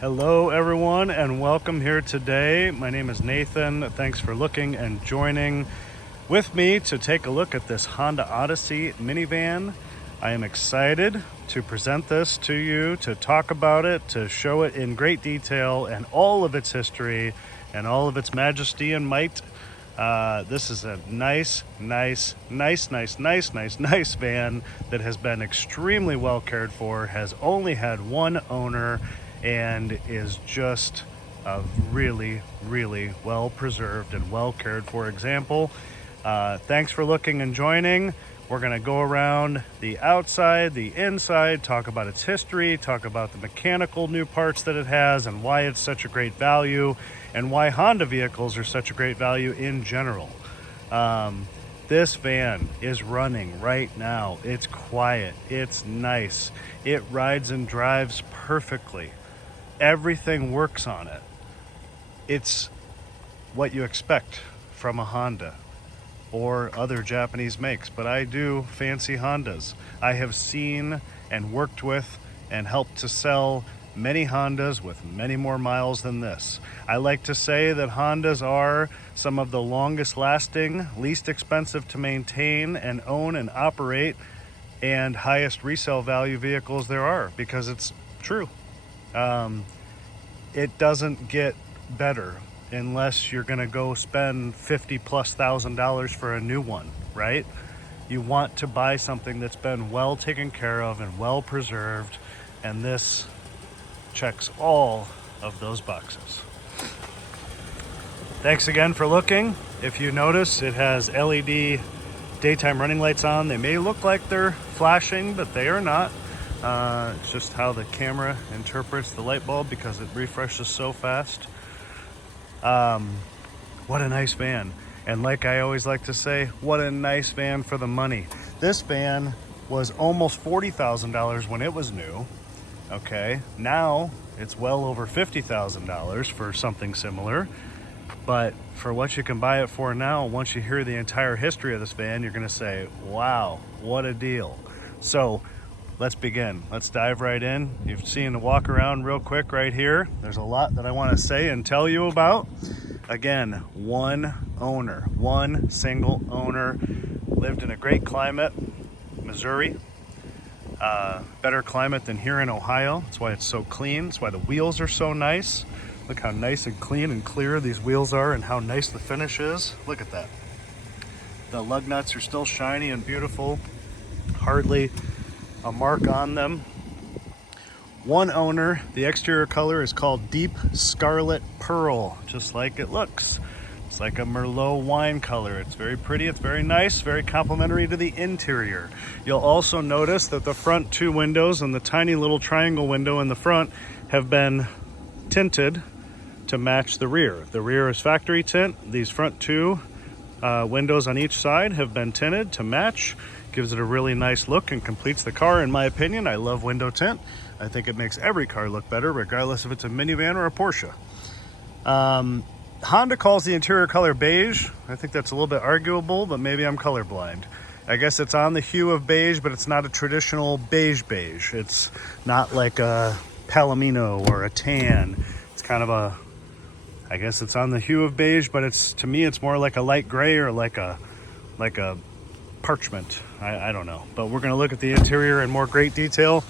Hello everyone and welcome here today. My name is Nathan. Thanks for looking and joining with me to take a look at this Honda Odyssey minivan. I am excited to present this to you, to talk about it, to show it in great detail and all of its history and all of its majesty and might. This is a nice van that has been extremely well cared for, has only had one owner, and is just a really well preserved and well cared for example. Thanks for looking and joining. We're going to go around the outside, the inside, talk about its history, talk about the mechanical new parts that it has and why it's such a great value and why Honda vehicles are such a great value in general. This van is running right now. It's quiet, it's nice, it rides and drives perfectly. Everything works on it. It's what you expect from a Honda or other Japanese makes, but I do fancy Hondas. I have seen and worked with and helped to sell many Hondas with many more miles than this. I like to say that Hondas are some of the longest lasting, least expensive to maintain and own and operate, and highest resale value vehicles there are, because it's true. It doesn't get better unless you're gonna go spend $50,000+ for a new one, right? You want to buy something that's been well taken care of and well preserved, and this checks all of those boxes. Thanks again for looking. If you notice, it has LED daytime running lights on. They may look like they're flashing, but they are not. It's just how the camera interprets the light bulb because it refreshes so fast. What a nice van. And like I always like to say, what a nice van for the money. This van was almost $40,000 when it was new. Okay, now it's well over $50,000 for something similar. But for what you can buy it for now, once you hear the entire history of this van, you're gonna say, wow, what a deal. So let's begin. Let's dive right in. You've seen the walk around real quick right here. There's a lot that I want to say and tell you about. Again, one owner, one single owner, lived in a great climate, Missouri. Better climate than here in Ohio. That's why it's so clean. That's why the wheels are so nice. Look how nice and clean and clear these wheels are and how nice the finish is. Look at that. The lug nuts are still shiny and beautiful. Hardly a mark on them. One owner. The exterior color is called Deep Scarlet Pearl, just like it looks. It's like a Merlot wine color. It's very pretty, it's very nice, very complimentary to the interior. You'll also notice that the front two windows and the tiny little triangle window in the front have been tinted to match the rear. The rear is factory tint. These front two windows on each side have been tinted to match. Gives it a really nice look and completes the car, in my opinion. I love window tint. I think it makes every car look better, regardless if it's a minivan or a Porsche. Honda calls the interior color beige. I think that's a little bit arguable, but maybe I'm colorblind. I guess it's on the hue of beige, but it's not a traditional beige. It's not like a palomino or a tan. It's kind of a, I guess it's on the hue of beige, but it's, to me, it's more like a light gray or like a parchment. I don't know, but we're going to look at the interior in more great detail.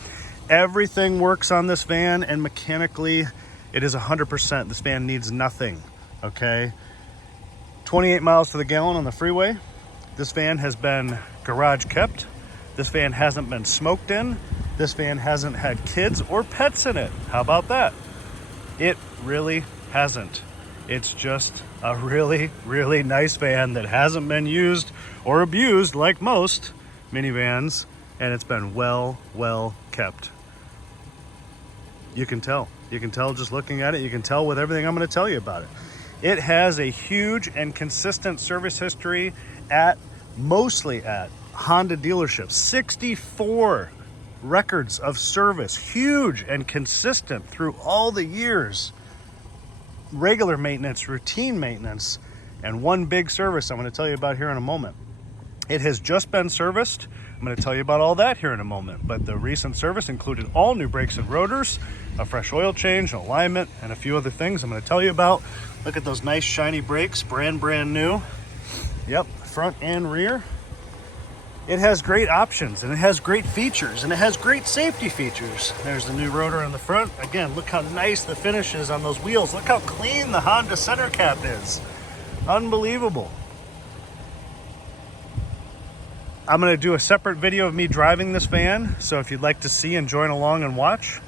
Everything works on this van, and mechanically it is 100%. This van needs nothing. Okay, 28 miles to the gallon on the freeway. This van has been garage kept. This van hasn't been smoked in. This van hasn't had kids or pets in it. How about that? It really hasn't. It's just a really nice van that hasn't been used or abused like most minivans, and it's been well kept. You can tell just looking at it. You can tell with everything I'm going to tell you about it. It has a huge and consistent service history mostly at Honda dealerships. 64 records of service, huge and consistent through all the years. Regular maintenance, routine maintenance, and one big service I'm going to tell you about here in a moment. It has just been serviced. I'm going to tell you about all that here in a moment. But the recent service included all new brakes and rotors, a fresh oil change, an alignment, and a few other things I'm going to tell you about. Look at those nice shiny brakes, brand new. Yep, front and rear. It has great options, and it has great features, and it has great safety features. There's the new rotor in the front. Again, look how nice the finish is on those wheels. Look how clean the Honda center cap is. Unbelievable. I'm going to do a separate video of me driving this van, so if you'd like to see and join along and watch,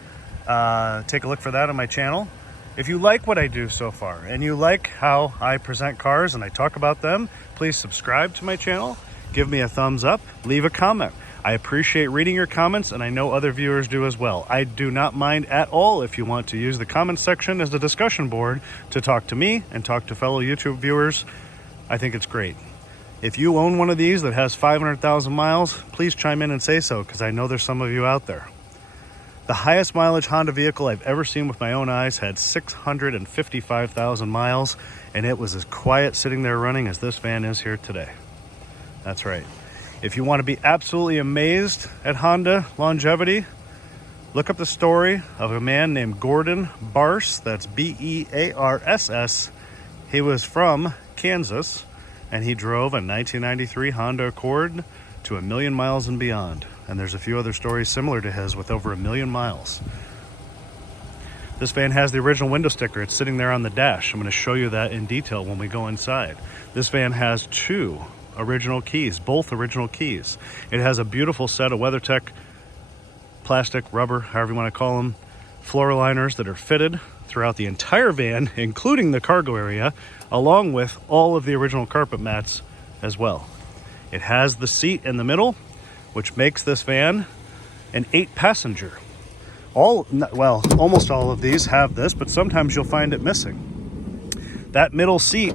take a look for that on my channel. If you like what I do so far, and you like how I present cars and I talk about them, please subscribe to my channel. Give me a thumbs up, leave a comment. I appreciate reading your comments, and I know other viewers do as well. I do not mind at all if you want to use the comment section as a discussion board to talk to me and talk to fellow YouTube viewers. I think it's great. If you own one of these that has 500,000 miles, please chime in and say so, because I know there's some of you out there. The highest mileage Honda vehicle I've ever seen with my own eyes had 655,000 miles, and it was as quiet sitting there running as this van is here today. That's right. If you want to be absolutely amazed at Honda longevity, look up the story of a man named Gordon Barss. That's B-E-A-R-S-S. He was from Kansas, and he drove a 1993 Honda Accord to 1,000,000 miles and beyond. And there's a few other stories similar to his with over 1,000,000 miles. This van has the original window sticker. It's sitting there on the dash. I'm going to show you that in detail when we go inside. This van has 2 original keys, both original keys. It has a beautiful set of WeatherTech plastic, rubber, however you want to call them, floor liners that are fitted throughout the entire van, including the cargo area, along with all of the original carpet mats as well. It has the seat in the middle, which makes this van an 8-passenger. Almost all of these have this, but sometimes you'll find it missing. That middle seat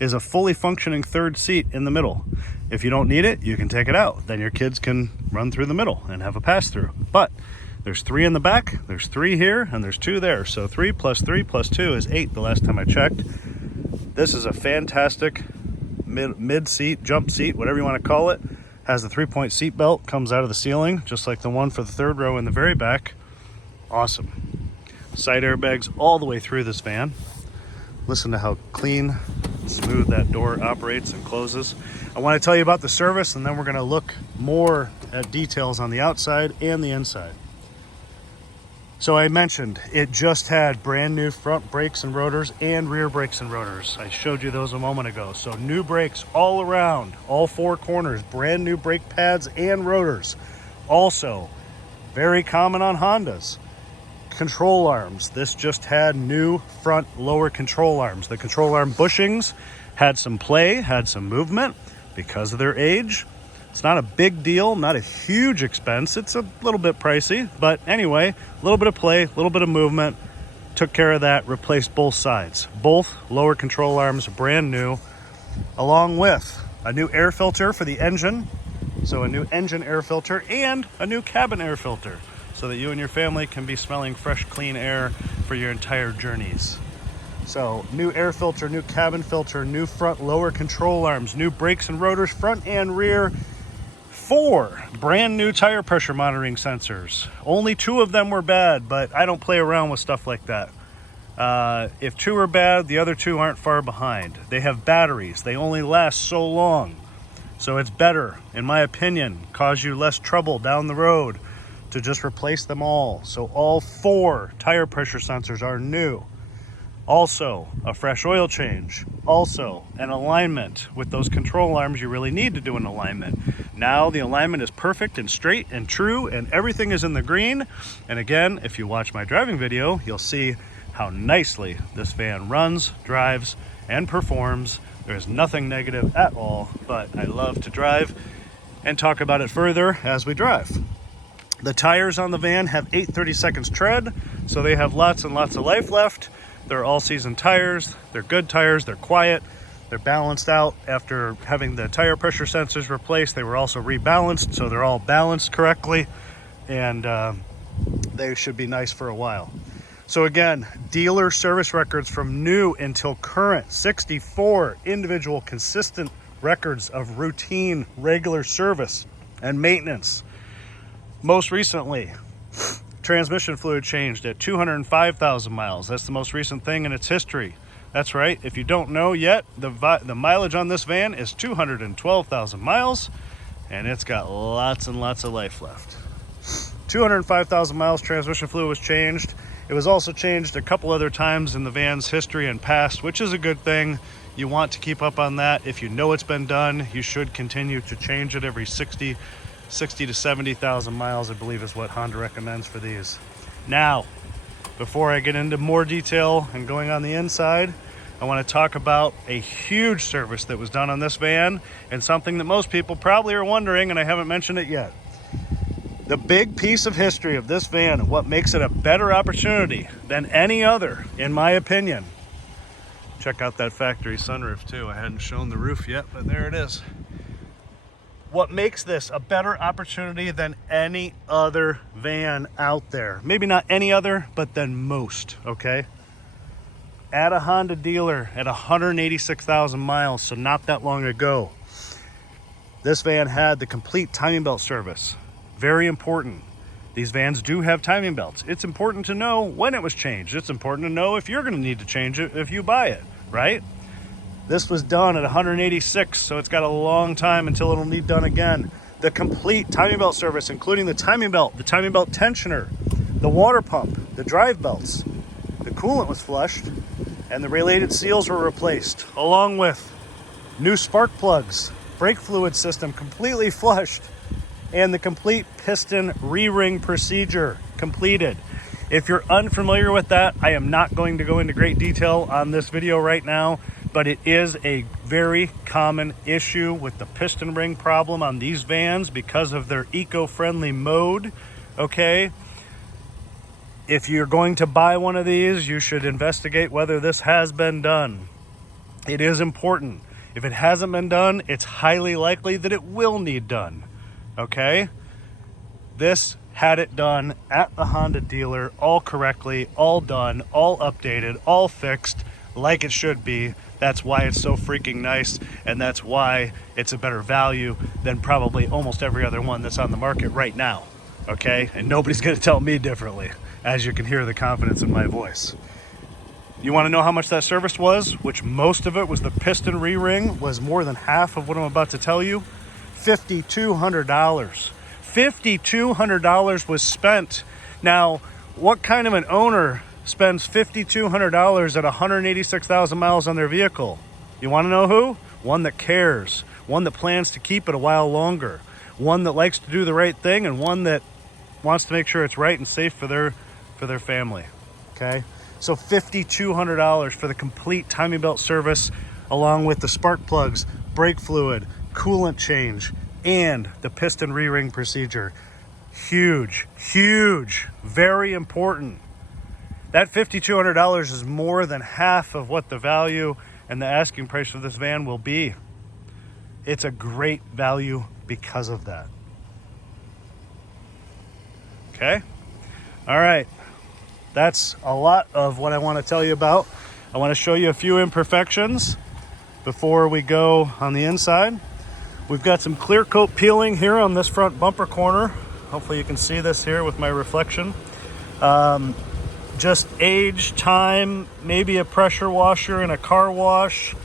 is a fully functioning 3rd seat in the middle. If you don't need it, you can take it out. Then your kids can run through the middle and have a pass-through. But there's 3 in the back, there's 3 here, and there's 2 there. So 3 plus 3 plus 2 is 8 the last time I checked. This is a fantastic mid-seat, jump seat, whatever you want to call it. Has the 3-point seat belt, comes out of the ceiling, just like the one for the 3rd row in the very back. Awesome. Side airbags all the way through this van. Listen to how clean, smooth that door operates and closes. I want to tell you about the service, and then we're going to look more at details on the outside and the inside. So I mentioned it just had brand new front brakes and rotors and rear brakes and rotors. I showed you those a moment ago. So new brakes all around, all 4 corners, brand new brake pads and rotors. Also, very common on Hondas, control arms. This just had new front lower control arms. The control arm bushings had some play, had some movement because of their age. It's not a big deal, not a huge expense. It's a little bit pricey, but anyway, a little bit of play, a little bit of movement. Took care of that, replaced both sides. Both lower control arms, brand new, along with a new air filter for the engine. So a new engine air filter and a new cabin air filter so that you and your family can be smelling fresh, clean air for your entire journeys. So new air filter, new cabin filter, new front lower control arms, new brakes and rotors, front and rear. 4 brand new tire pressure monitoring sensors. Only 2 of them were bad, but I don't play around with stuff like that. If 2 are bad, the other 2 aren't far behind. They have batteries. They only last so long. So it's better, in my opinion, cause you less trouble down the road to just replace them all. So all 4 tire pressure sensors are new. Also, a fresh oil change. Also, an alignment. With those control arms, you really need to do an alignment. Now the alignment is perfect and straight and true, and everything is in the green. And again, if you watch my driving video, you'll see how nicely this van runs, drives, and performs. There's nothing negative at all, but I love to drive and talk about it further as we drive. The tires on the van have 8/32 tread, so they have lots and lots of life left. They're all-season tires. They're good tires. They're quiet. They're balanced out. After having the tire pressure sensors replaced, they were also rebalanced, so they're all balanced correctly, and they should be nice for a while. So again, dealer service records from new until current, 64 individual consistent records of routine, regular service and maintenance. Most recently, Transmission fluid changed at 205,000 miles. That's the most recent thing in its history. That's right. If you don't know yet, the mileage on this van is 212,000 miles, and it's got lots and lots of life left. 205,000 miles, transmission fluid was changed. It was also changed a couple other times in the van's history and past, which is a good thing. You want to keep up on that. If you know it's been done, you should continue to change it every 60 to 70,000 miles, I believe is what Honda recommends for these. Now, before I get into more detail and going on the inside, I want to talk about a huge service that was done on this van, and something that most people probably are wondering, and I haven't mentioned it yet. The big piece of history of this van, and what makes it a better opportunity than any other, in my opinion. Check out that factory sunroof too. I hadn't shown the roof yet, but there it is. What makes this a better opportunity than any other van out there? Maybe not any other, but than most, okay? At a Honda dealer at 186,000 miles, so not that long ago, this van had the complete timing belt service. Very important. These vans do have timing belts. It's important to know when it was changed. It's important to know if you're going to need to change it if you buy it, right? This was done at 186, so it's got a long time until it'll need done again. The complete timing belt service, including the timing belt tensioner, the water pump, the drive belts. The coolant was flushed, and the related seals were replaced, along with new spark plugs, brake fluid system completely flushed, and the complete piston re-ring procedure completed. If you're unfamiliar with that, I am not going to go into great detail on this video right now, but it is a very common issue with the piston ring problem on these vans because of their eco-friendly mode, okay? If you're going to buy one of these, you should investigate whether this has been done. It is important. If it hasn't been done, it's highly likely that it will need done, okay? This had it done at the Honda dealer, all correctly, all done, all updated, all fixed, like it should be. That's why it's so freaking nice, and that's why it's a better value than probably almost every other one that's on the market right now, okay? And nobody's gonna tell me differently, as you can hear the confidence in my voice. You wanna know how much that service was, which most of it was the piston re-ring, was more than half of what I'm about to tell you? $5,200. $5,200 was spent. Now, what kind of an owner spends $5,200 at 186,000 miles on their vehicle? You want to know who? One that cares, one that plans to keep it a while longer, one that likes to do the right thing, and one that wants to make sure it's right and safe for their family. Okay, so $5,200 for the complete timing belt service, along with the spark plugs, brake fluid, coolant change, and the piston re-ring procedure. Huge, huge, very important. That $5,200 is more than half of what the value and the asking price of this van will be. It's a great value because of that. Okay? All right. That's a lot of what I want to tell you about. I want to show you a few imperfections before we go on the inside. We've got some clear coat peeling here on this front bumper corner. Hopefully you can see this here with my reflection. Just age, time, maybe a pressure washer and a car wash,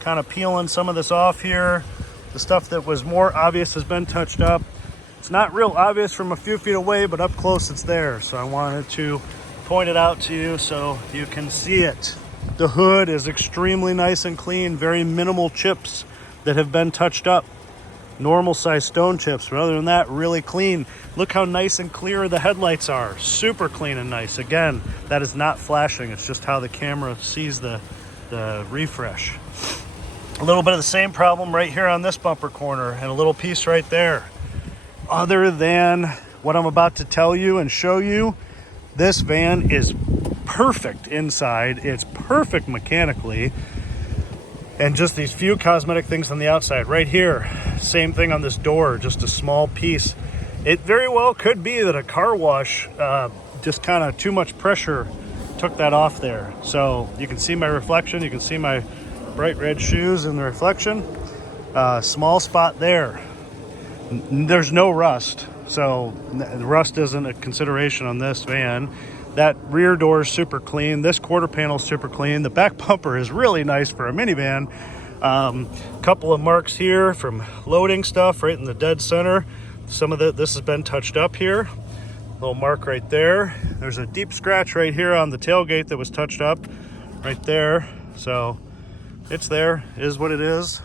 kind of peeling some of this off here. The stuff that was more obvious has been touched up. It's not real obvious from a few feet away, but up close it's there. So I wanted to point it out to you so you can see it. The hood is extremely nice and clean, very minimal chips that have been touched up. Normal size stone chips, but other than that, really clean. Look how nice and clear the headlights are. Super clean and nice. Again, that is not flashing. It's just how the camera sees the refresh. A little bit of the same problem right here on this bumper corner, and a little piece right there. Other than what I'm about to tell you and show you, this van is perfect inside. It's perfect mechanically. And just these few cosmetic things on the outside. Right here, same thing on this door, just a small piece. It very well could be that a car wash, just kind of too much pressure took that off there. So you can see my reflection, you can see my bright red shoes in the reflection. Small spot there. There's no rust. So the rust isn't a consideration on this van. That rear door is super clean. This quarter panel is super clean. The back bumper is really nice for a minivan. Couple of marks here from loading stuff right in the dead center. Some of this has been touched up here. Little mark right there. There's a deep scratch right here on the tailgate that was touched up right there. So it's there, is what it is.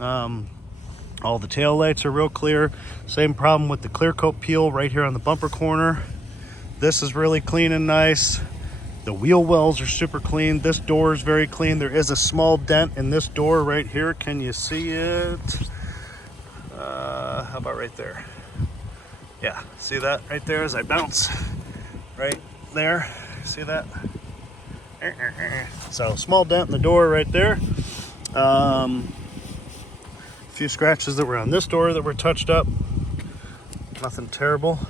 All the tail lights are real clear. Same problem with the clear coat peel right here on the bumper corner. This is really clean and nice. The wheel wells are super clean. This door is very clean. There is a small dent in this door right here. Can you see it? How about right there? Yeah, see that right there as I bounce? Right there, see that? So small dent in the door right there. A few scratches that were on this door that were touched up. Nothing terrible.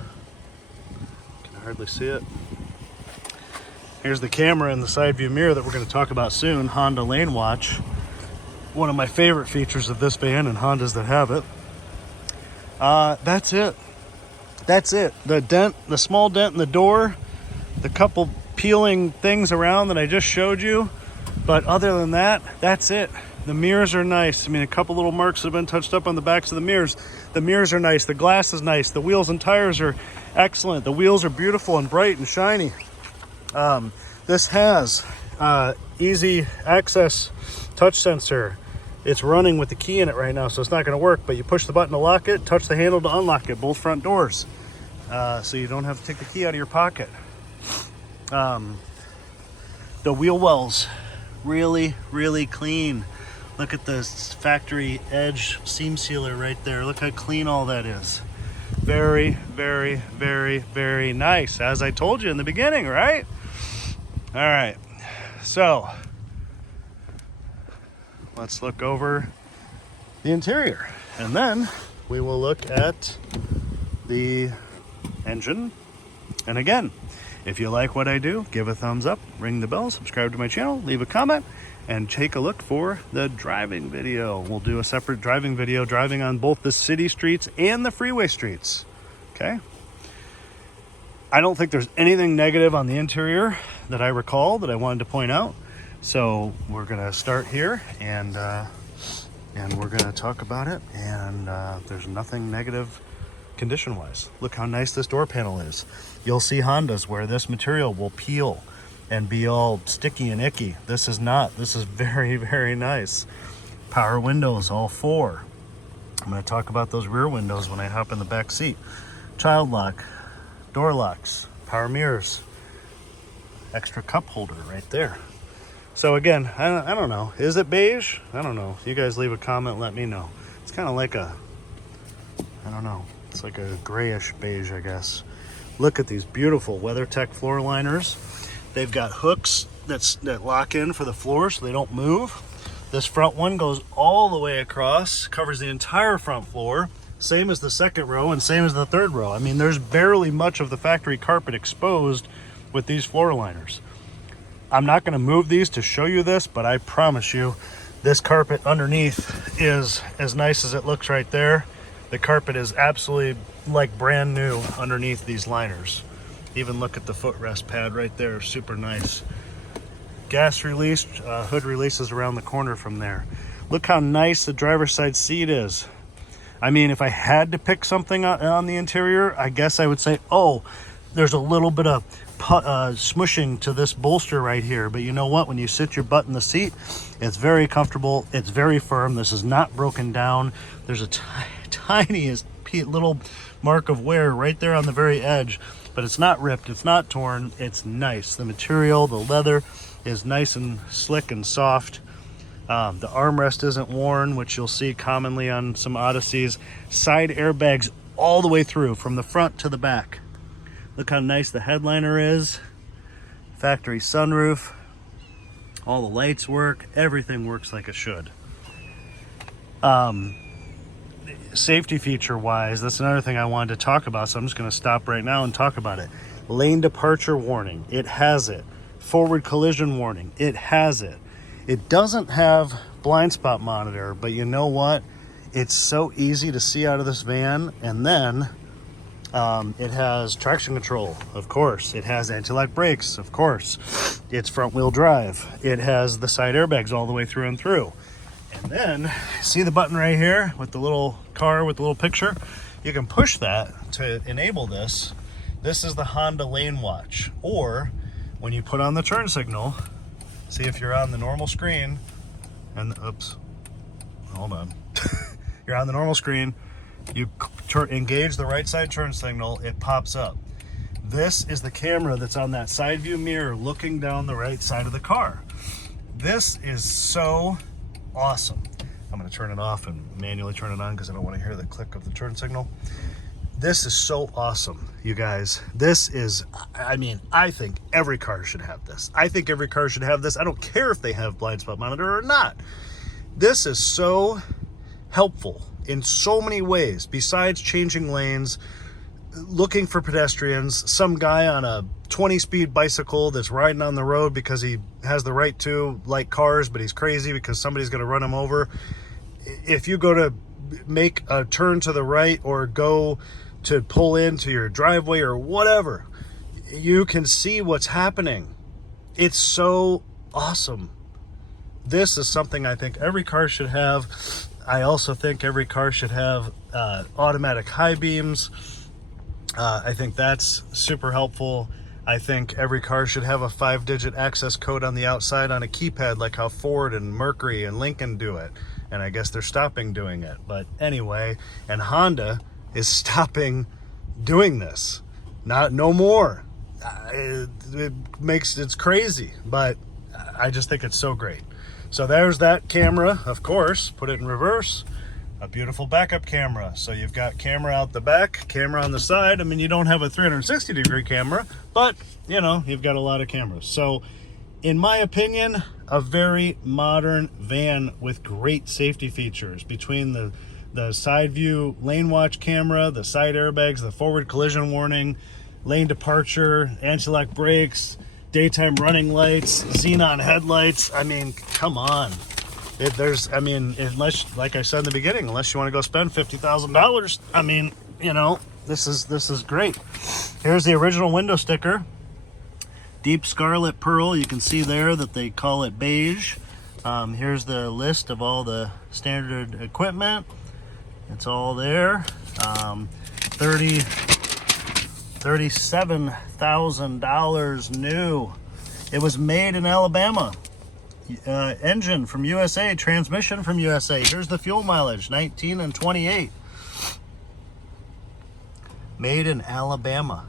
Can hardly see it. Here's the camera in the side view mirror that we're going to talk about soon. Honda Lane Watch. One of my favorite features of this van and Hondas that have it. That's it. That's it. The dent, the small dent in the door, the couple peeling things around that I just showed you. But other than that, that's it. The mirrors are nice. I mean, a couple little marks have been touched up on the backs of the mirrors. The mirrors are nice. The glass is nice. The wheels and tires are excellent. The wheels are beautiful and bright and shiny. This has easy access touch sensor. It's running with the key in it right now, so it's not going to work, but you push the button to lock it, touch the handle to unlock it, both front doors. So you don't have to take the key out of your pocket. The wheel wells, really, really clean. Look at this factory edge seam sealer right there. Look how clean all that is. Very, very, very, very nice. As I told you in the beginning, right? All right, so let's look over the interior, and then we will look at the engine. And again, if you like what I do, give a thumbs up, ring the bell, subscribe to my channel, leave a comment, and take a look for the driving video. We'll do a separate driving video, driving on both the city streets and the freeway streets. Okay. I don't think there's anything negative on the interior that I recall that I wanted to point out. So we're gonna start here and we're gonna talk about it. And there's nothing negative condition-wise. Look how nice this door panel is. You'll see Hondas where this material will peel and be all sticky and icky. This is not. This is very, very nice. Power windows, all four. I'm gonna talk about those rear windows when I hop in the back seat. Child lock. Door locks, power mirrors, extra cup holder right there. So again, I don't know. Is it beige? I don't know. You guys leave a comment, let me know. It's kind of like a, I don't know. It's like a grayish beige, I guess. Look at these beautiful WeatherTech floor liners. They've got hooks that lock in for the floor so they don't move. This front one goes all the way across, covers the entire front floor. Same as the second row and same as the third row. I mean, there's barely much of the factory carpet exposed with these floor liners. I'm not going to move these to show you this, but I promise you this carpet underneath is as nice as it looks right there. The carpet is absolutely like brand new underneath these liners. Even look at the footrest pad right there, super nice. Gas release, hood releases around the corner from there. Look how nice the driver's side seat is. I mean, if I had to pick something on the interior, I guess I would say, oh, there's a little bit of smushing to this bolster right here. But you know what? When you sit your butt in the seat, it's very comfortable. It's very firm. This is not broken down. There's a tiniest little mark of wear right there on the very edge. But it's not ripped. It's not torn. It's nice. The material, the leather is nice and slick and soft. The armrest isn't worn, which you'll see commonly on some Odysseys. Side airbags all the way through, from the front to the back. Look how nice the headliner is. Factory sunroof. All the lights work. Everything works like it should. Safety feature wise, that's another thing I wanted to talk about, so I'm just going to stop right now and talk about it. Lane departure warning. It has it. Forward collision warning. It has it. It doesn't have blind spot monitor, but you know what? It's so easy to see out of this van. And then It has traction control, of course. It has anti-lock brakes, of course. It's front-wheel drive. It has the side airbags all the way through and through. And then, see the button right here with the little car with the little picture? You can push that to enable this. This is the Honda Lane Watch. Or, when you put on the turn signal, see if you're on the normal screen, and oops, hold on. You're on the normal screen, you engage the right side turn signal, it pops up. This is the camera that's on that side view mirror looking down the right side of the car. This is so awesome. I'm going to turn it off and manually turn it on because I don't want to hear the click of the turn signal. This is so awesome, you guys. This is, I mean, I think every car should have this. I think every car should have this. I don't care if they have blind spot monitor or not. This is so helpful in so many ways, besides changing lanes, looking for pedestrians, some guy on a 20-speed bicycle that's riding on the road because he has the right to, like cars, but he's crazy because somebody's going to run him over. If you go to make a turn to the right or go to pull into your driveway or whatever, you can see what's happening. It's so awesome. This is something I think every car should have. I also think every car should have automatic high beams. I think that's super helpful. I think every car should have a 5-digit access code on the outside on a keypad, like how Ford and Mercury and Lincoln do it. And I guess they're stopping doing it. But anyway, and Honda is stopping doing this. No more. It's crazy, but I just think it's so great. So there's that camera, of course. Put it in reverse. A beautiful backup camera. So you've got camera out the back, camera on the side. I mean, you don't have a 360-degree camera, but, you know, you've got a lot of cameras. So, in my opinion, a very modern van with great safety features between the side view lane watch camera, the side airbags, the forward collision warning, lane departure, anti-lock brakes, daytime running lights, xenon headlights. I mean, come on. Unless, like I said in the beginning, unless you want to go spend $50,000, I mean, you know, this is great. Here's the original window sticker. Deep Scarlet Pearl. You can see there that they call it beige. Here's the list of all the standard equipment. It's all there. $37,000 new. It was made in Alabama. Engine from USA, transmission from USA. Here's the fuel mileage, 19 and 28. Made in Alabama.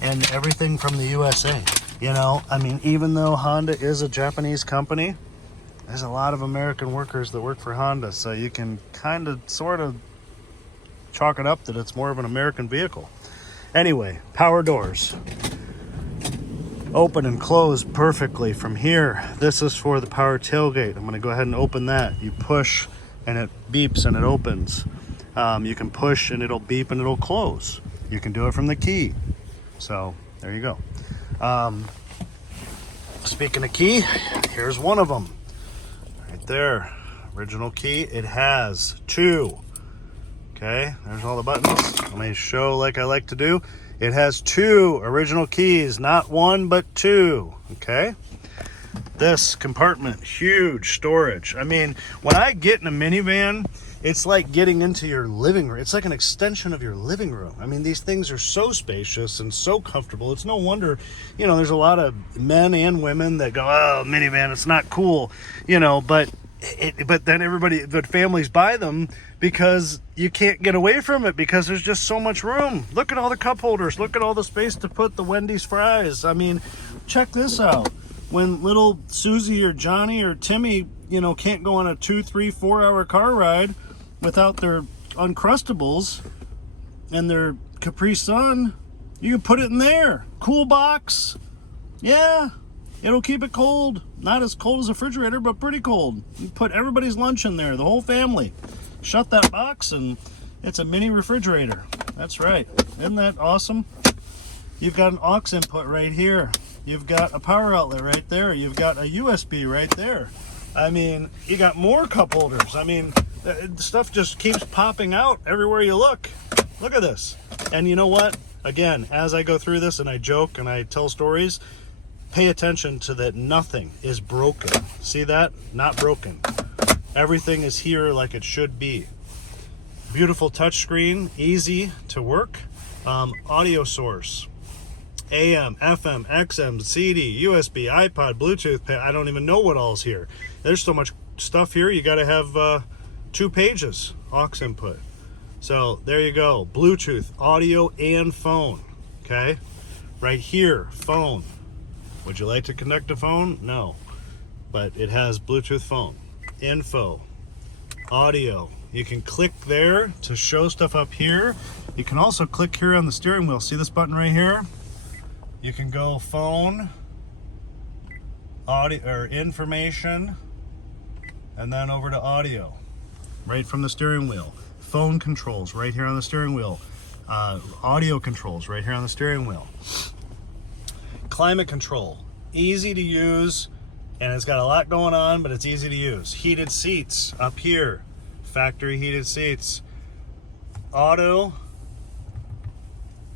And everything from the USA. You know, I mean, even though Honda is a Japanese company, there's a lot of American workers that work for Honda, so you can kind of sort of chalk it up that it's more of an American vehicle. Anyway, power doors. Open and close perfectly from here. This is for the power tailgate. I'm going to go ahead and open that. You push and it beeps and it opens. You can push and it'll beep and it'll close. You can do it from the key. So there you go. Speaking of key, here's one of them. Right there. Original key. It has 2. Okay, there's all the buttons. Let me show like I like to do. It has 2 original keys, not 1, but 2. Okay. This compartment, huge storage. I mean, when I get in a minivan, it's like getting into your living room. It's like an extension of your living room. I mean, these things are so spacious and so comfortable. It's no wonder, you know, there's a lot of men and women that go, oh, minivan, it's not cool, you know, but then families buy them because you can't get away from it because there's just so much room. Look at all the cup holders. Look at all the space to put the Wendy's fries. I mean, check this out. When little Susie or Johnny or Timmy, you know, can't go on a 2, 3, 4 hour car ride without their Uncrustables and their Capri Sun, you can put it in there. Cool box. Yeah. It'll keep it cold. Not as cold as a refrigerator, but pretty cold. You put everybody's lunch in there, the whole family. Shut that box and it's a mini refrigerator. That's right. Isn't that awesome? You've got an aux input right here. You've got a power outlet right there. You've got a USB right there. I mean, you got more cup holders. I mean, the stuff just keeps popping out everywhere you look. Look at this. And you know what? Again, as I go through this and I joke and I tell stories, pay attention to that nothing is broken. See that? Not broken. Everything is here like it should be. Beautiful touchscreen, easy to work. Audio source. AM, FM, XM, CD, USB, iPod, Bluetooth. I don't even know what all's here. There's so much stuff here. You got to have 2 pages aux input. So there you go. Bluetooth, audio, and phone. Okay, right here, phone. Would you like to connect a phone? No, but it has Bluetooth phone. Info, audio. You can click there to show stuff up here. You can also click here on the steering wheel. See this button right here? You can go phone, audio, or information, and then over to audio, right from the steering wheel. Phone controls right here on the steering wheel. Audio controls right here on the steering wheel. Climate control, easy to use, and it's got a lot going on, but it's easy to use. Heated seats up here, factory heated seats. Auto,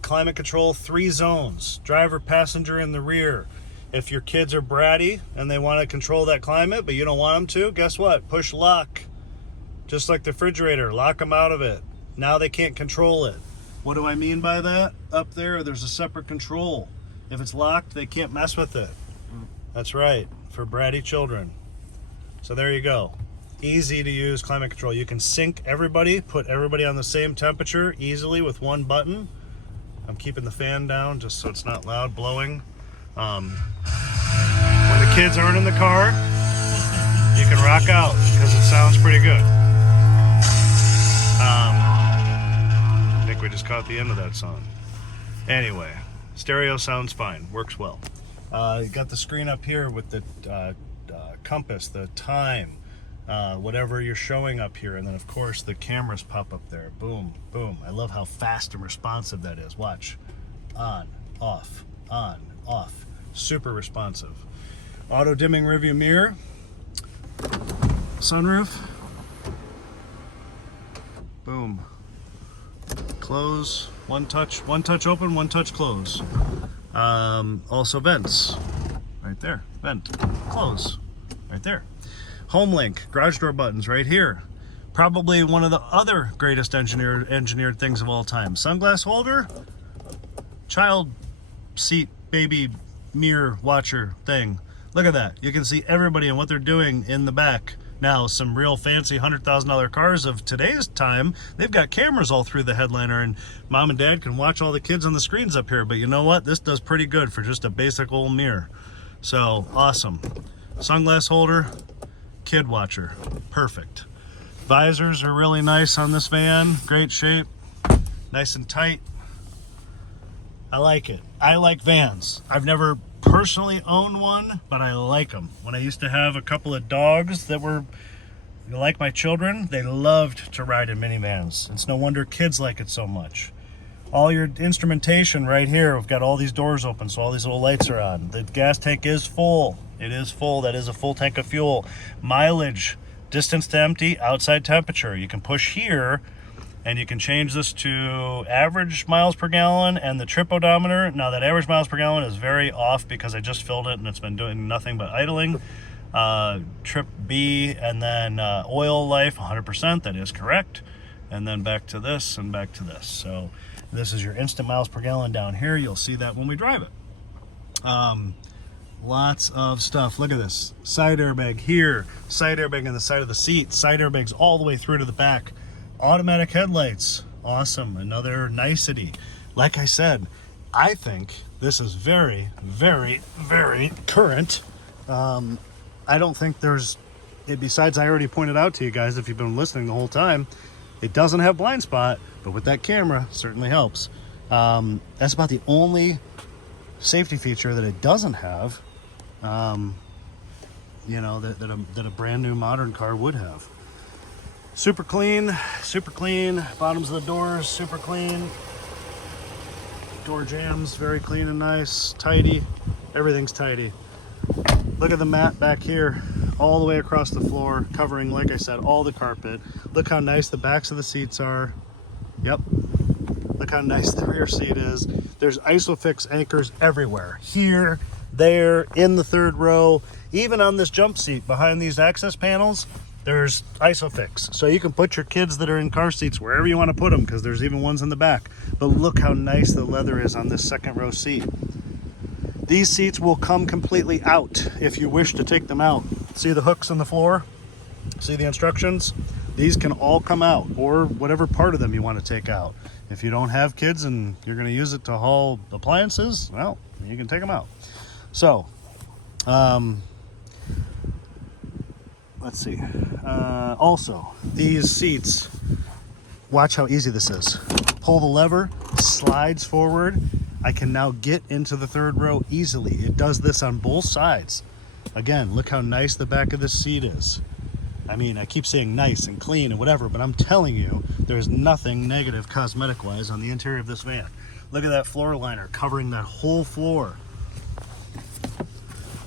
climate control, 3 zones. Driver, passenger in the rear. If your kids are bratty and they want to control that climate, but you don't want them to, guess what? Push lock. Just like the refrigerator, lock them out of it. Now they can't control it. What do I mean by that? Up there's a separate control. If it's locked, they can't mess with it. That's right, for bratty children. So there you go. Easy to use climate control. You can sync everybody, put everybody on the same temperature easily with one button. I'm keeping the fan down just so it's not loud blowing. When the kids aren't in the car, you can rock out because it sounds pretty good. I think we just caught the end of that song. Anyway, stereo sounds fine, works well. You got the screen up here with the compass, the time, whatever you're showing up here, and then of course the cameras pop up there. Boom, boom. I love how fast and responsive that is. Watch. On, off, on, off. Super responsive. Auto dimming rearview mirror. Sunroof. Boom. Close. One touch open, one touch close. Also vents. Right there. Vent. Close. Right there. Home link. Garage door buttons right here. Probably one of the other greatest engineered things of all time. Sunglass holder. Child seat baby mirror watcher thing. Look at that. You can see everybody and what they're doing in the back. Now, some real fancy $100,000 cars of today's time, they've got cameras all through the headliner, and mom and dad can watch all the kids on the screens up here. But you know what? This does pretty good for just a basic old mirror. So, awesome. Sunglass holder, kid watcher. Perfect. Visors are really nice on this van. Great shape. Nice and tight. I like it. I like vans. I've never personally owned one, but I like them. When I used to have a couple of dogs that were like my children, they loved to ride in minivans. It's no wonder kids like it so much. All your instrumentation right here, we've got all these doors open, so all these little lights are on. The gas tank is full. It is full. That is a full tank of fuel. Mileage, distance to empty, outside temperature. You can push here and you can change this to average miles per gallon and the trip odometer. Now that average miles per gallon is very off because I just filled it and it's been doing nothing but idling. Trip B, and then oil life 100%, that is correct. And then back to this and back to this. So this is your instant miles per gallon down here. You'll see that when we drive it. Lots of stuff. Look at this. Side airbag here, side airbag on the side of the seat, side airbags all the way through to the back. Automatic headlights, awesome, another nicety. Like I said, I think this is very, very, very current. I don't think there's, besides I already pointed out to you guys, if you've been listening the whole time, it doesn't have blind spot, but with that camera, certainly helps. That's about the only safety feature that it doesn't have, you know, that a brand new modern car would have. Super clean, bottoms of the doors, super clean. Door jambs, very clean and nice, tidy. Everything's tidy. Look at the mat back here, all the way across the floor, covering, like I said, all the carpet. Look how nice the backs of the seats are. Yep, Look how nice the rear seat is. There's ISOFIX anchors everywhere. Here, there, in the third row, even on this jump seat behind these access panels, there's ISOFIX. So you can put your kids that are in car seats wherever you want to put them, because there's even ones in the back. But look how nice the leather is on this second row seat. These seats will come completely out if you wish to take them out. See the hooks in the floor? See the instructions? These can all come out, or whatever part of them you want to take out. If you don't have kids and you're going to use it to haul appliances, well, you can take them out. So, let's see. Also, these seats, watch how easy this is. Pull the lever, slides forward. I can now get into the third row easily. It does this on both sides. Again, look how nice the back of this seat is. I mean, I keep saying nice and clean and whatever, but I'm telling you, there's nothing negative cosmetic-wise on the interior of this van. Look at that floor liner covering that whole floor.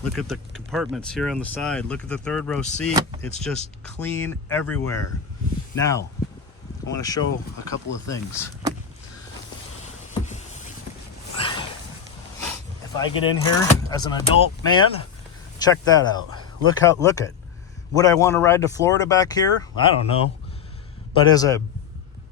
Look at the compartments here on the side. Look at the third row seat. It's just clean everywhere. Now, I want to show a couple of things. If I get in here as an adult man, check that out. Look at. Would I want to ride to Florida back here? I don't know. But as a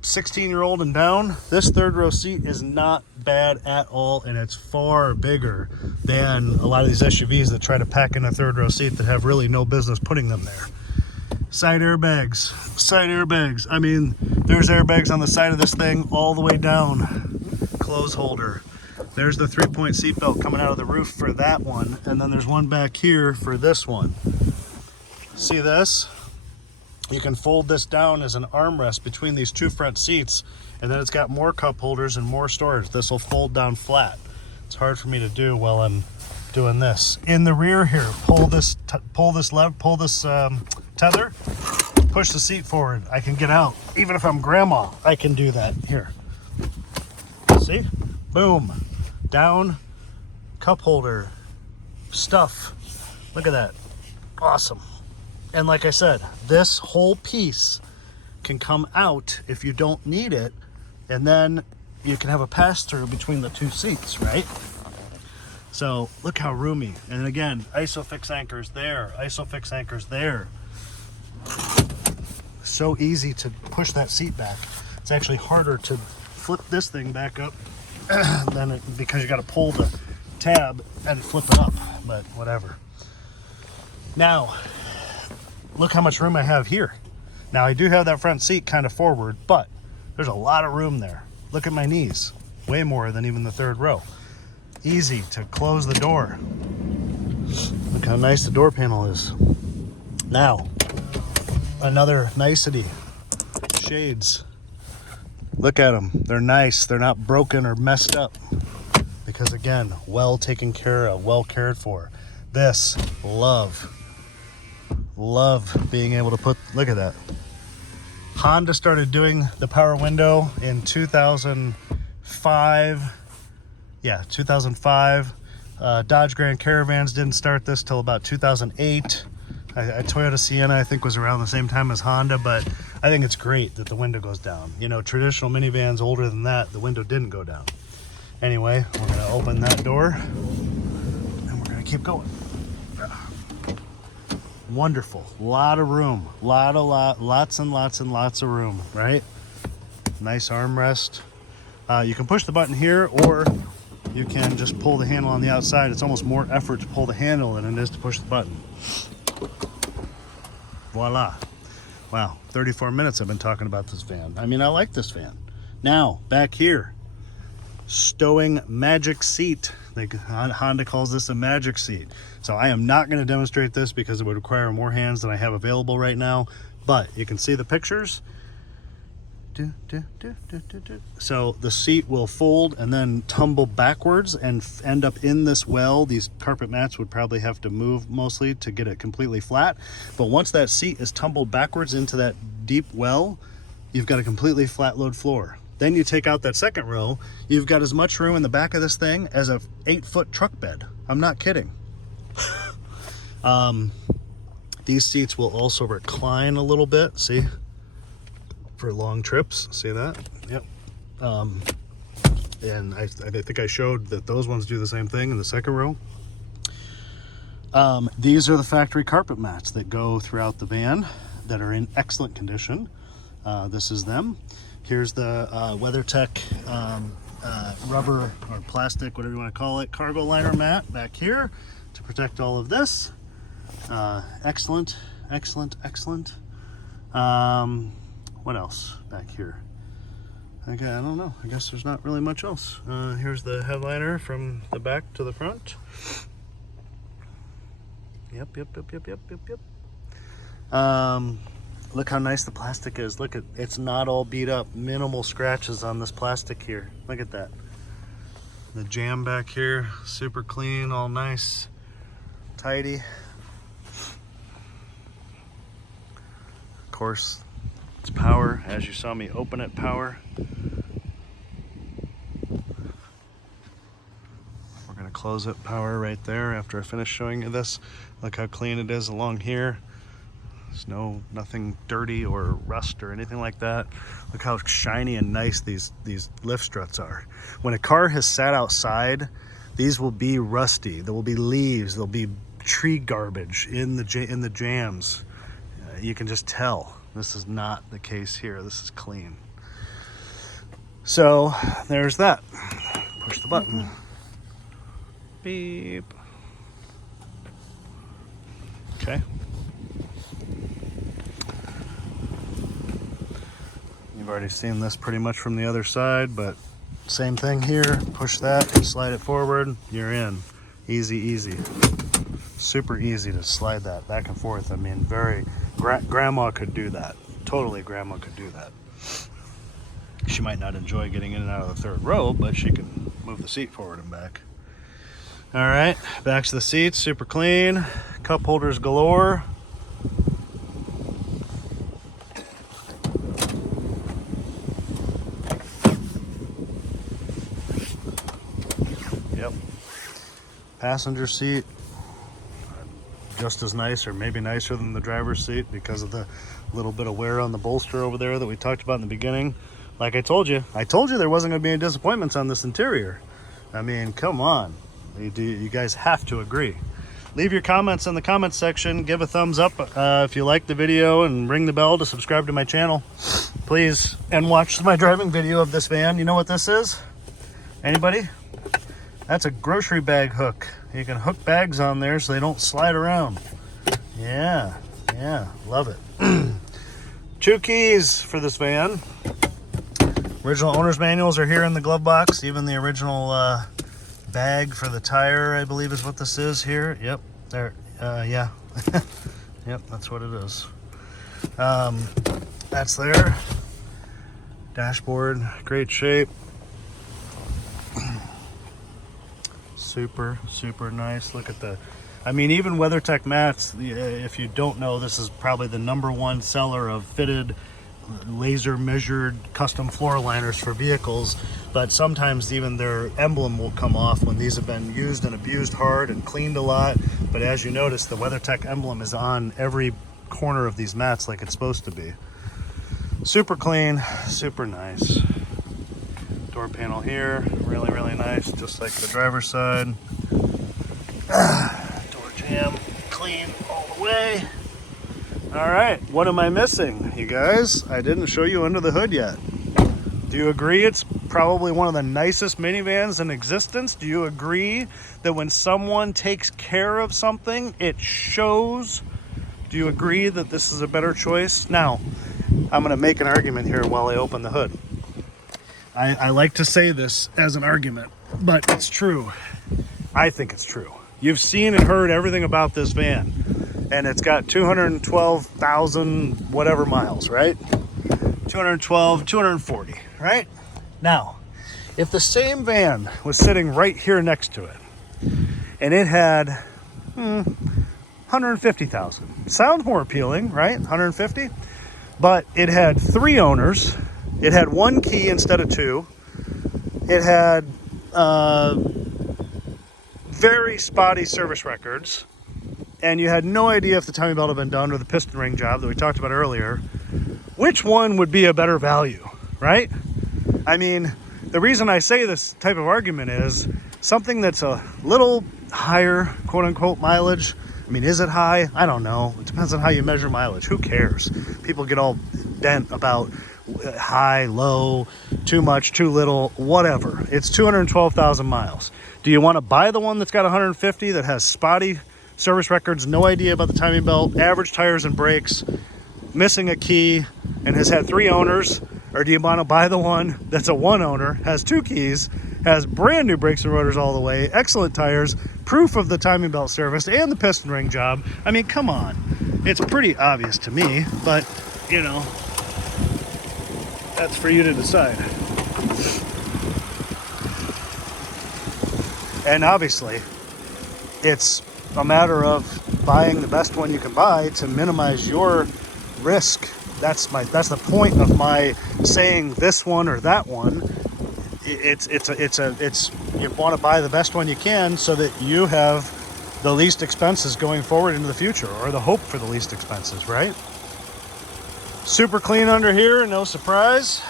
16-year-old and down, this third row seat is not bad at all, and it's far bigger than a lot of these SUVs that try to pack in a third row seat that have really no business putting them there. Side airbags. I mean, there's airbags on the side of this thing all the way down. Clothes holder. There's the 3-point seatbelt coming out of the roof for that one, and then there's one back here for this one. See this? You can fold this down as an armrest between these two front seats, and then it's got more cup holders and more storage. This will fold down flat. It's hard for me to do while I'm doing this. In the rear here, pull this tether, push the seat forward. I can get out. Even if I'm grandma, I can do that. Here. See? Boom. Down, cup holder, stuff. Look at that. Awesome. And like I said, this whole piece can come out if you don't need it, and then you can have a pass-through between the two seats, right? So look how roomy. And again, ISOFIX anchors there, ISOFIX anchors there. So easy to push that seat back. It's actually harder to flip this thing back up because you got to pull the tab and flip it up, but whatever. Now, look how much room I have here. Now, I do have that front seat kind of forward, but there's a lot of room there. Look at my knees, way more than even the third row. Easy to close the door. Look how nice the door panel is. Now, another nicety, shades. Look at them. They're nice. They're not broken or messed up. Because again, well taken care of, well cared for. This, love being able to put, look at that. Honda started doing the power window in 2005. Yeah, 2005. Dodge Grand Caravans didn't start this till about 2008. Toyota Sienna, I think, was around the same time as Honda, but I think it's great that the window goes down. You know, traditional minivans older than that, the window didn't go down. Anyway, we're gonna open that door and we're gonna keep going. Wonderful, lot of room, lots and lots of room, right? Nice armrest. You can push the button here, or you can just pull the handle on the outside. It's almost more effort to pull the handle than it is to push the button. Voila. Wow, 34 minutes I've been talking about this van. I mean, I like this van. Now, back here, stowing magic seat. Honda calls this a magic seat. So I am not going to demonstrate this because it would require more hands than I have available right now, but you can see the pictures. So the seat will fold and then tumble backwards and end up in this well. These carpet mats would probably have to move mostly to get it completely flat. But once that seat is tumbled backwards into that deep well, you've got a completely flat load floor. Then you take out that second row, you've got as much room in the back of this thing as a 8-foot truck bed. I'm not kidding. These seats will also recline a little bit, see? For long trips, see that? Yep. And I think I showed that those ones do the same thing in the second row. These are the factory carpet mats that go throughout the van that are in excellent condition. This is them. Here's the WeatherTech rubber or plastic, whatever you want to call it, cargo liner mat back here to protect all of this. Excellent, excellent, excellent. What else back here? Okay, I don't know. I guess there's not really much else. Here's the headliner from the back to the front. Yep. Look how nice the plastic is. Look at, it's not all beat up. Minimal scratches on this plastic here. Look at that. The jam back here, super clean, all nice, tidy. Of course, it's power, as you saw me open it, power. We're gonna close it, power right there after I finish showing you this. Look how clean it is along here. There's nothing dirty or rust or anything like that. Look how shiny and nice these lift struts are. When a car has sat outside, these will be rusty. There will be leaves. There'll be tree garbage in the jams. You can just tell. This is not the case here. This is clean. So there's that. Push the button. Beep. Okay. You've already seen this pretty much from the other side, but same thing here. Push that, slide it forward, you're in. Easy, easy. Super easy to slide that back and forth. I mean, grandma could do that. Totally, grandma could do that. She might not enjoy getting in and out of the third row, but she can move the seat forward and back. All right, back to the seats, super clean. Cup holders galore. Yep. Passenger seat, just as nice or maybe nicer than the driver's seat because of the little bit of wear on the bolster over there that we talked about in the beginning. Like I told you there wasn't going to be any disappointments on this interior. I mean, come on. You guys have to agree. Leave your comments in the comments section. Give a thumbs up if you like the video, and ring the bell to subscribe to my channel, please. And watch my driving video of this van. You know what this is? Anybody? That's a grocery bag hook. You can hook bags on there so they don't slide around. Yeah, love it. 2 keys for this van. Original owner's manuals are here in the glove box. Even the original bag for the tire, I believe is what this is here. Yep, there, yeah. Yep, that's what it is. That's there. Dashboard, great shape. Super, super nice. Look at the, I mean, even WeatherTech mats, if you don't know, this is probably the #1 seller of fitted, laser measured custom floor liners for vehicles, but sometimes even their emblem will come off when these have been used and abused hard and cleaned a lot. But as you notice, the WeatherTech emblem is on every corner of these mats like it's supposed to be. Super clean, super nice. Door panel here, really, really nice, just like the driver's side. Door jamb, clean all the way. All right, what am I missing, you guys? I didn't show you under the hood yet. Do you agree it's probably one of the nicest minivans in existence? Do you agree that when someone takes care of something, it shows? Do you agree that this is a better choice? Now, I'm gonna make an argument here while I open the hood. I like to say this as an argument, but it's true. I think it's true. You've seen and heard everything about this van, and it's got 212,000 whatever miles, right? 212, 240, right? Now, if the same van was sitting right here next to it, and it had 150,000, sounds more appealing, right? 150, but it had 3 owners. It had 1 key instead of 2. It had very spotty service records, and you had no idea if the timing belt had been done or the piston ring job that we talked about earlier. Which one would be a better value, right? I mean, the reason I say this type of argument is something that's a little higher, quote unquote, mileage. I mean, is it high? I don't know. It depends on how you measure mileage. Who cares? People get all bent about high, low, too much, too little, whatever. It's 212,000 miles. Do you want to buy the one that's got 150 that has spotty service records, no idea about the timing belt, average tires and brakes, missing a key, and has had 3 owners? Or do you want to buy the one that's a 1 owner, has 2 keys, has brand new brakes and rotors all the way, excellent tires, proof of the timing belt service, and the piston ring job? I mean, come on. It's pretty obvious to me, but, you know, that's for you to decide. And obviously, it's a matter of buying the best one you can buy to minimize your risk. That's the point of my saying this one or that one. It's you want to buy the best one you can so that you have the least expenses going forward into the future, or the hope for the least expenses, right? Super clean under here, no surprise.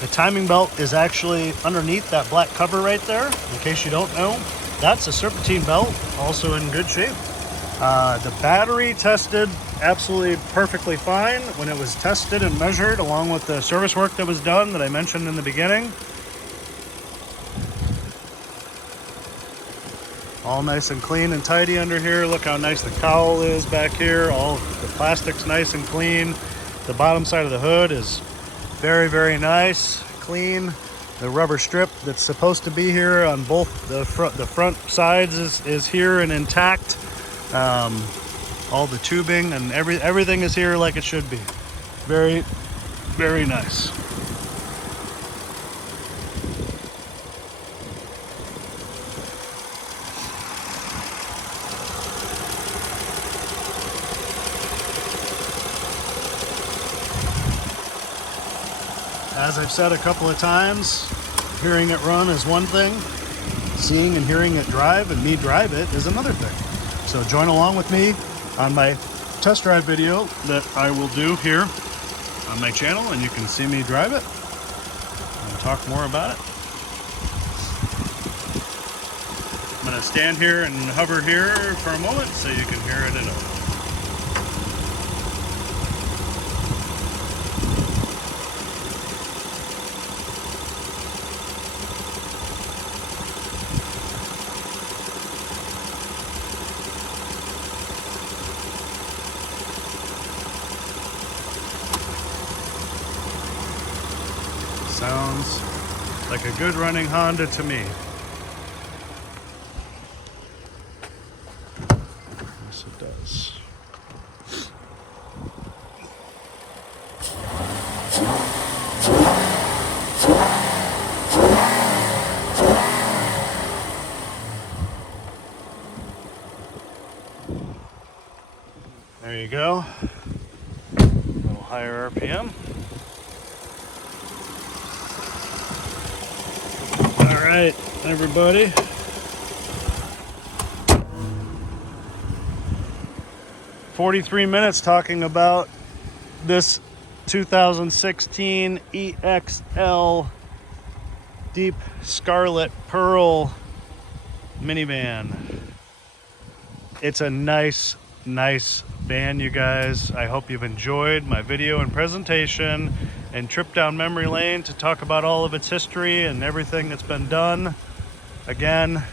The timing belt is actually underneath that black cover right there. In case you don't know, that's a serpentine belt, also in good shape. The battery tested absolutely perfectly fine when it was tested and measured, along with the service work that was done that I mentioned in the beginning. All nice and clean and tidy under here. Look how nice the cowl is back here. All the plastic's nice and clean. The bottom side of the hood is very, very nice, clean. The rubber strip that's supposed to be here on both the front sides is here and intact. All the tubing and everything is here like it should be. Very, very nice. As I've said a couple of times, hearing it run is one thing. Seeing and hearing it drive and me drive it is another thing. So join along with me on my test drive video that I will do here on my channel, and you can see me drive it and talk more about it. I'm going to stand here and hover here for a moment so you can hear it in a sounds like a good running Honda to me. Yes, it does. There you go. A little higher RPM. All right, everybody. "43 minutes talking about this 2016 EXL Deep Scarlet Pearl minivan. It's a nice van, you guys. I hope you've enjoyed my video and presentation and trip down memory lane to talk about all of its history and everything that's been done. Again,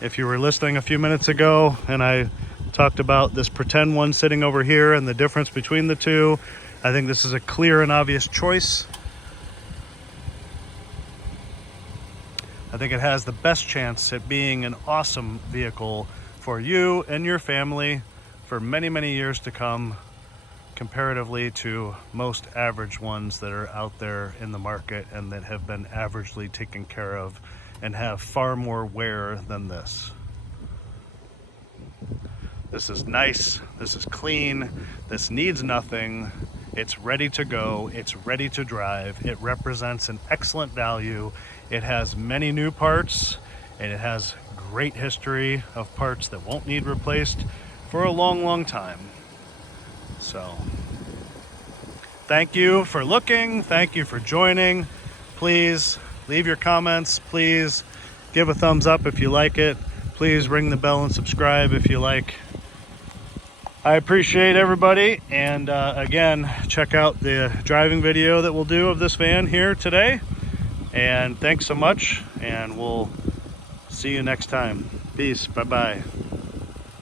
if you were listening a few minutes ago and I talked about this pretend one sitting over here and the difference between the two, I think this is a clear and obvious choice. I think it has the best chance at being an awesome vehicle for you and your family for many, many years to come, comparatively to most average ones that are out there in the market and that have been averagely taken care of and have far more wear than this. This is nice, this is clean, this needs nothing, it's ready to go, it's ready to drive, it represents an excellent value, it has many new parts, and it has great history of parts that won't need replaced for a long, long time. So thank you for looking. Thank you for joining. Please leave your comments. Please give a thumbs up if you like it. Please ring the bell and subscribe if you like. I appreciate everybody. And again, check out the driving video that we'll do of this van here today. And thanks so much. And we'll see you next time. Peace. Bye-bye.